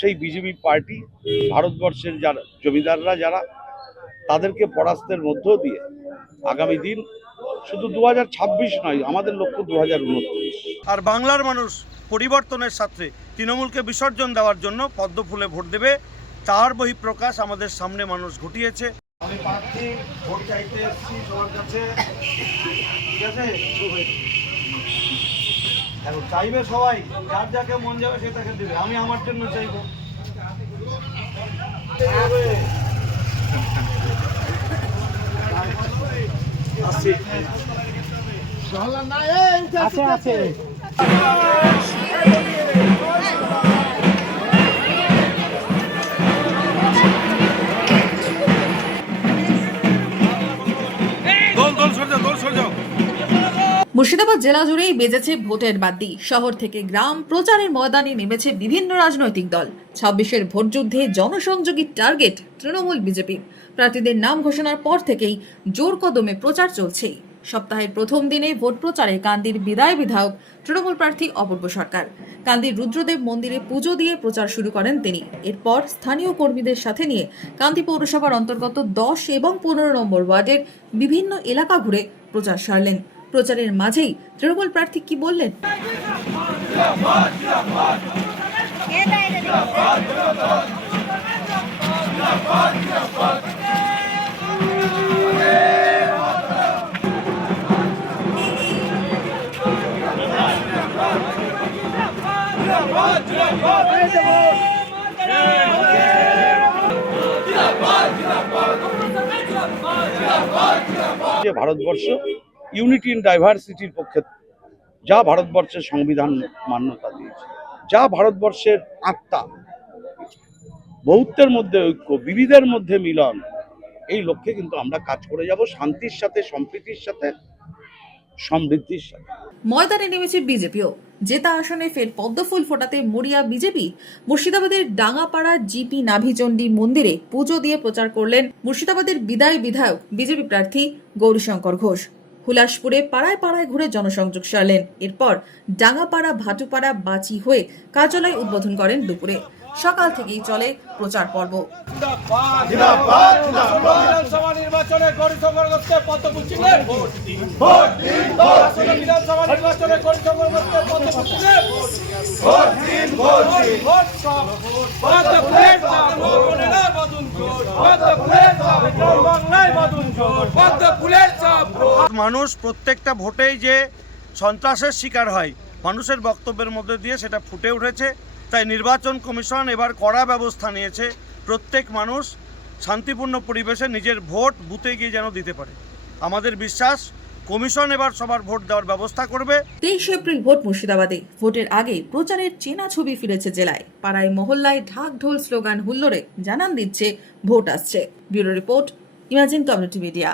সেই BJP party ভারতবর্ষের যারা জমিদাররা যারা তাদেরকে পরাস্তের মধ্য দিয়ে আগামী দিন শুধু 2026 নয়, আমাদের লক্ষ্য 2029। আর বাংলার মানুষ পরিবর্তনের সাথে তৃণমূলকে বিসর্জন দেওয়ার জন্য পদ্ম ফুলে ভোট দেবে, তার বহিঃপ্রকাশ আমাদের সামনে মানুষ ঘটিয়েছে। আমি প্রার্থী ভোট চাইতে এসেছি সবার কাছে, ঠিক আছে? এখন চাইবে সবাই, যার যাকে মন যাবে সে তাকে দেবে। আমি আমার জন্য চাইবো। আছে আছে মুর্শিদাবাদ জেলা জুড়েই বেজেছে ভোটের বাদ্যি। শহর থেকে গ্রাম প্রচারের ময়দানে নেমেছে বিভিন্ন রাজনৈতিক দল। 26-এর ভোট যুদ্ধে জনসংযোগী টার্গেট তৃণমূল বিজেপি। প্রার্থীদের নাম ঘোষণার পর থেকেই জোর কদমে প্রচার চলছে। সপ্তাহের প্রথম দিনে ভোট প্রচারে কান্দির বিদায় বিধায়ক তৃণমূল প্রার্থী অপূর্ব সরকার কান্দির রুদ্রদেব মন্দিরে পুজো দিয়ে প্রচার শুরু করেন তিনি। এরপর স্থানীয় কর্মীদের সাথে নিয়ে কান্দি পৌরসভার অন্তর্গত 10 এবং 15 নম্বর ওয়ার্ডের বিভিন্ন এলাকা ঘুরে প্রচার সারলেন। প্রচারের মাঝেই তৃণমূল প্রার্থী কি বললেন? যে ভারতবর্ষ ইউনিটি ইন ডাইভার্সিটির পক্ষে, যা ভারতবর্ষের সংবিধান মান্যতা দিয়েছে, যা ভারতবর্ষের আত্মা, বহুত্বের মধ্যে ঐক্য, বিবিধের মধ্যে মিলন, এই লক্ষ্যে কিন্তু আমরা কাজ করে যাব, শান্তির সাথে, সম্প্রীতির সাথে, সমৃদ্ধির সাথে। ময়দানে নেমেছে বিজেপিও। জেতা আসনে ফের পদ্মফুল ফোটাতে মরিয়া বিজেপি। মুর্শিদাবাদের ডাঙ্গাপাড়া জিপি নাভিচণ্ডী মন্দিরে পুজো দিয়ে প্রচার করলেন মুর্শিদাবাদের বিদায়ী বিধায়ক বিজেপি প্রার্থী গৌরীশঙ্কর ঘোষ। হুলাসপুরে পাড়ায় পাড়ায় ঘুরে জনসংযোগ সারলেন। এরপর ডাঙ্গাপাড়া ভাটুপাড়া বাচি হয়ে কার্যালয় উদ্বোধন করেন দুপুরে। সকাল থেকেই চলে প্রচার পর্ব। মানুষ প্রত্যেকটা ভোটেই যে সন্ত্রাসের শিকার হয়, মানুষের বক্তব্যের মধ্যে দিয়ে সেটা ফুটে উঠেছে। তাই নির্বাচন কমিশন এবার কড়া ব্যবস্থা নিয়েছে, প্রত্যেক মানুষ শান্তিপূর্ণ পরিবেশে নিজের ভোট বুথে গিয়ে যেন দিতে পারে। আমাদের বিশ্বাস কমিশন এবার সবার ভোট দেওয়ার ব্যবস্থা করবে। 23 এপ্রিল ভোট মুর্শিদাবাদে। ভোটের আগে প্রচারের চেনা ছবি ফিরেছে জেলায়। পাড়ায় মহল্লায় ঢাক ঢোল স্লোগান হুল্লোড়ে জানান দিচ্ছে ভোট আসছে। Bureau report, imagine community media.